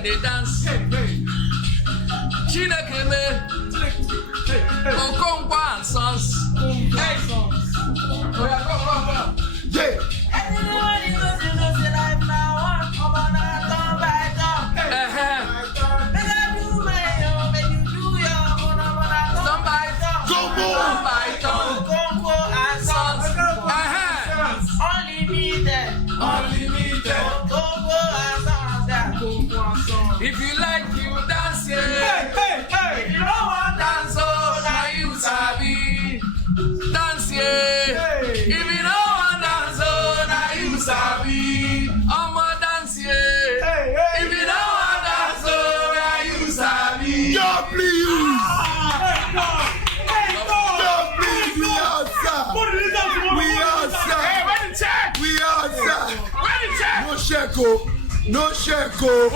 when they dance. Chineke me, Okonkwo and Sons. Hey, Sons. Oh yeah, come. Yeah. Everybody knows you know the life now. Come on, turn by turn. Make I do my own, make you do your own. Turn by turn. Turn by turn. Okonkwo and Sons. Unlimited. Okonkwo and Sons. If you like, you dance, yeah. If you don't want Dance, oh, now you sabi. Dance, yeah. If you don't want dance, oh, now you sabi. I'ma dance, yeah. If you don't want dance, oh, now you sabi. God, please. God, please. We outside. We outside. Hey, where the check? We outside. Where the check? No sheko.